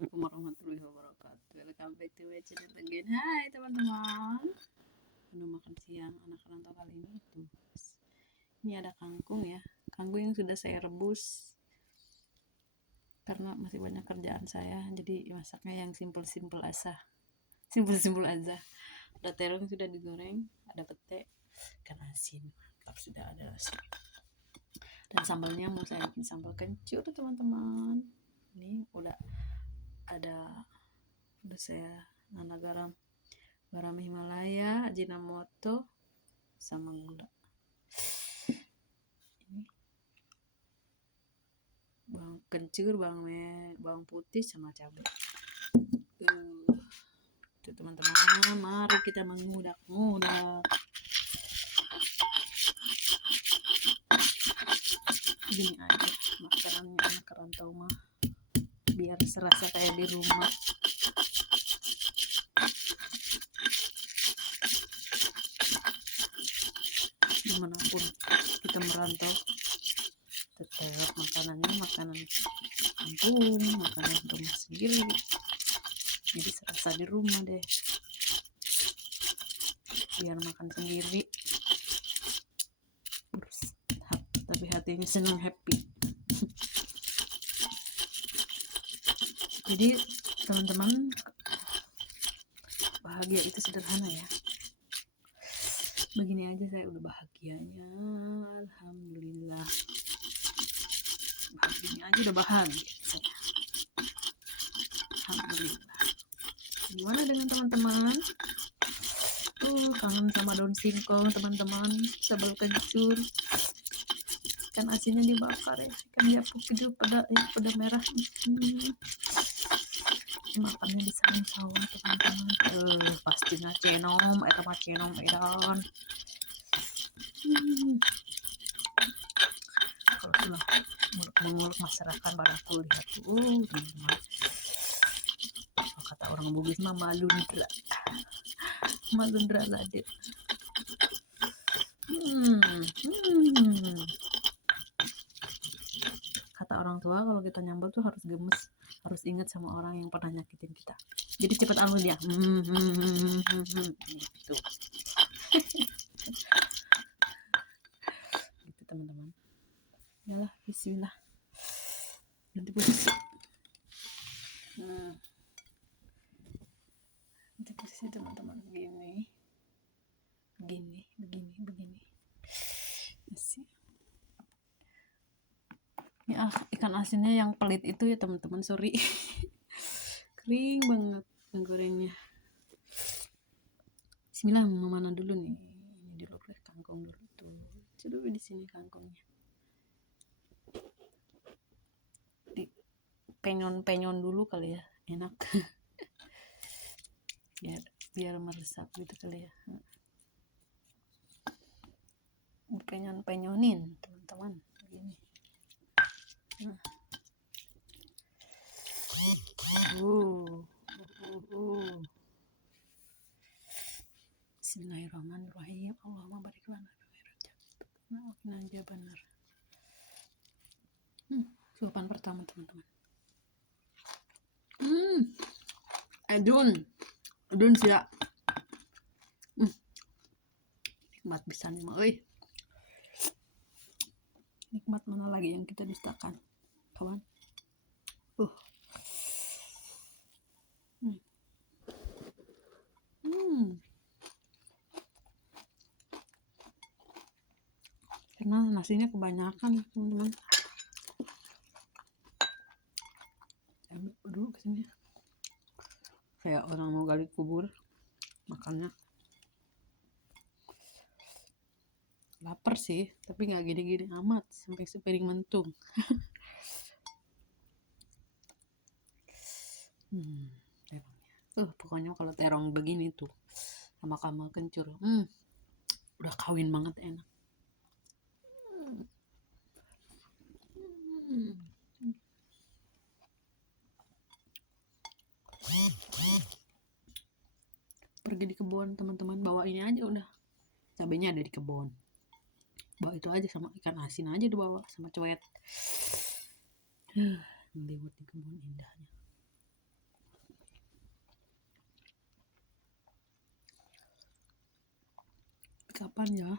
Assalamualaikum warahmatullahi wabarakatuh. Welcome back to my channel again. Hai teman-teman. Menu makan siang anak rantau kali ini tuh. Ini ada kangkung ya. Kangkung yang sudah saya rebus karena masih banyak kerjaan saya. Jadi masaknya yang simple-simple aja. Simple-simple aja. Ada terong sudah digoreng, ada pete, ikan asin. Mantap, sudah ada nasi. Dan sambalnya mau saya bikin sambal kencur teman-teman. Ini udah saya nana garam Himalaya, Ajinomoto, sama gula. Ini bawang kencur, bawang putih sama cabai. Itu teman-teman, mari kita mengudak-ngudak. Gini aja makanannya anak rantau mah, biar serasa kayak di rumah. Dimanapun kita merantau, tetap makanannya makanan kampung, makanan rumah sendiri, jadi serasa di rumah deh. Biar makan sendiri tapi hatinya senang, happy. Jadi teman-teman, bahagia itu sederhana ya. Begini aja saya udah bahagianya, alhamdulillah. Begini aja udah bahagia saya, alhamdulillah. Gimana dengan teman-teman? Kangen sama daun singkong teman-teman, sambal kencur, ikan asinnya dibakar ya, ikan diapuk itu pada merah. Makannya di sarang sawah teman-teman. Pastinya cenom edan. Kalau sudah menguluk masyarakat barang kulihat tuh, kata orang Bugis mah malundra ladet. Kata orang tua kalau kita nyambel tuh harus gemes, harus ingat sama orang yang pernah nyakitin kita. Jadi cepat anu dia. Gitu. Gitu teman-teman. Yalah, bismillah. Ganti posisi. Ganti posisi teman-teman. Begini. Masih. Ini ikan asinnya yang pelit itu ya teman-teman, sorry. Kering banget gorengnya. Bismillah, mau mana dulu nih? Ini dulu kangkung dulu tuh. Coba di sini kangkungnya. Di penyon dulu kali ya, enak. biar meresap gitu kali ya. Penyonin teman-teman begini. Bismillahirrahmanirrahim. Allahumma barik lana aja benar. Suapan pertama teman-teman. Adun siap. Nikmat bisa nih mah, nikmat mana lagi yang kita dustakan, kawan? Karena nasinya kebanyakan, teman-teman. Ambil dulu kesini. Kayak orang mau gali kubur makannya. Lapar sih, tapi nggak gini-gini amat sampai sepiring mentung. Terongnya. Pokoknya kalau terong begini tuh sama sambal kencur, udah kawin banget, enak. Pergi di kebun teman-teman, bawa ini aja udah. Cabenya ada di kebun. Bawa itu aja sama ikan asin aja dibawa sama cuet. Meliwat di kebun indahnya. kapan ya?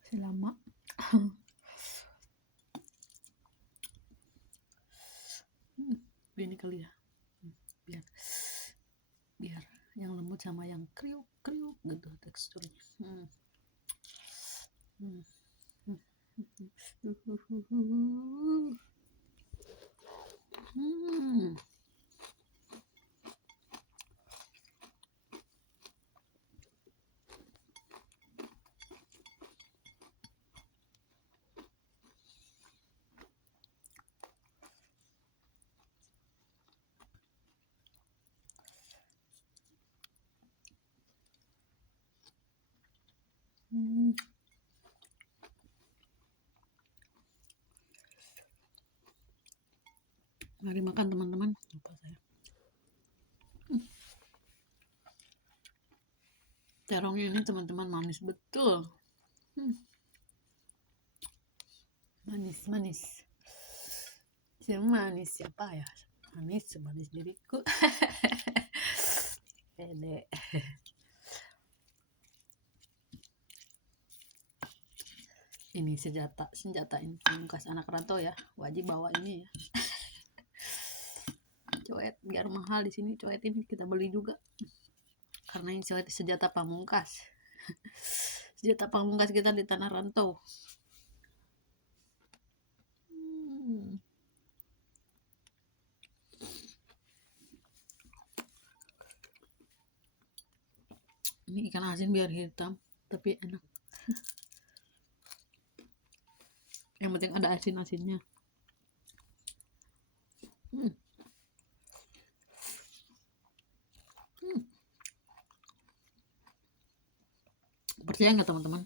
Masih lama. Gini kali ya. Biar yang lembut sama yang kriuk gitu teksturnya. Mari makan teman-teman. Lupa saya. Terongnya ini teman-teman manis betul. Manis. Manis siapa ya? Manis diriku. Pede. Ini senjata ini pamungkas anak rantau ya, wajib bawa ini ya. Coet biar mahal di sini, coet ini kita beli juga karena ini coet senjata pamungkas. Senjata pamungkas kita di tanah rantau. Ini ikan asin biar hitam tapi enak. Yang penting ada asin-asinnya. Percaya nggak teman-teman?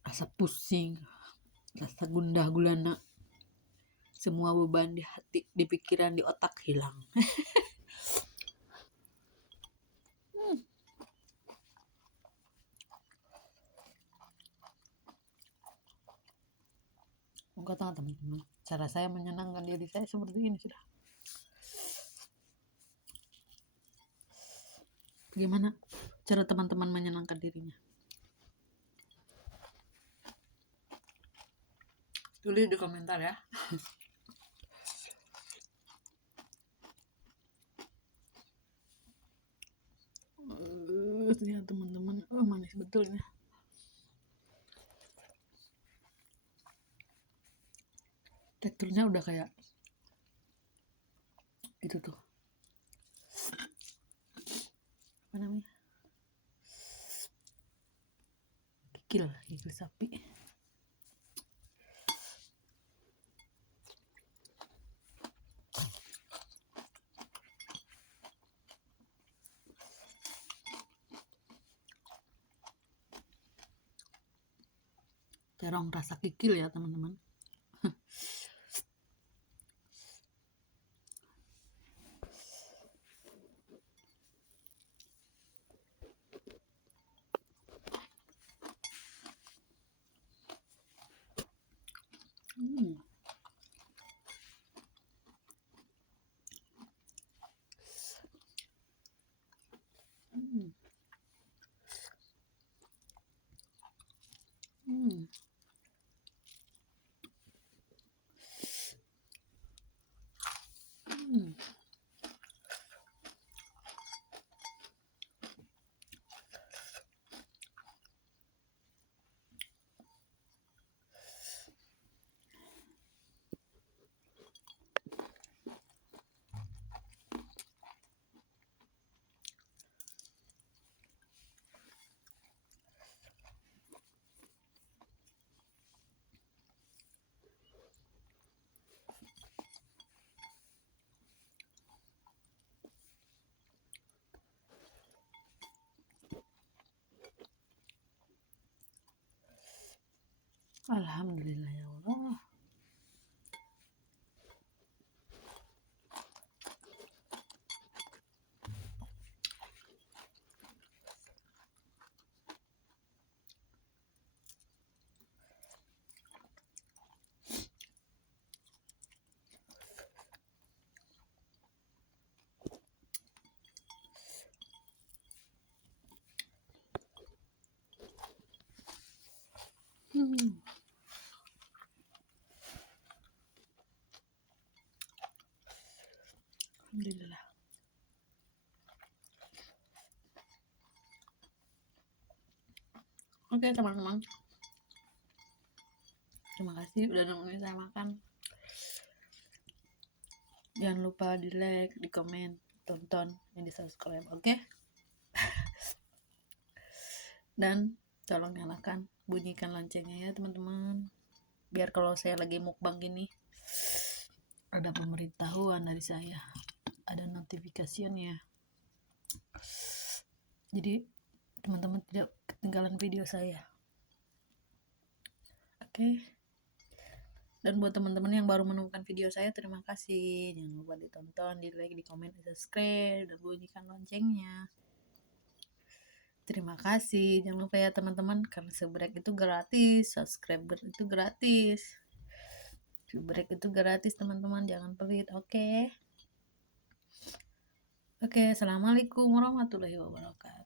Rasa pusing, rasa gundah gulana, semua beban di hati, di pikiran, di otak hilang. Enggak tahu teman-teman, cara saya menyenangkan diri saya seperti ini sudah. Gimana cara teman-teman menyenangkan dirinya? Tulis di komentar ya. Lihat teman-teman, manis betul ya. Teksturnya udah kayak itu tuh, apa namanya, kikil sapi. Terong rasa kikil ya teman-teman. Alhamdulillah ya Allah. Alhamdulillah. Oke teman-teman, terima kasih udah nemenin saya makan. Jangan lupa di like, di komen, tonton, dan di subscribe, oke? Dan tolong nyalakan, bunyikan loncengnya ya teman-teman, biar kalau saya lagi mukbang gini ada pemberitahuan dari saya, ada notifikasinya, jadi teman-teman tidak ketinggalan video saya. Oke. Dan buat teman-teman yang baru menemukan video saya, terima kasih. Jangan lupa ditonton, di like, di komen, di subscribe, dan bunyikan loncengnya. Terima kasih. Jangan lupa ya teman-teman, karena subrek itu gratis, subscriber itu gratis. Subrek itu gratis teman-teman, jangan pelit, oke? Oke, assalamualaikum warahmatullahi wabarakatuh.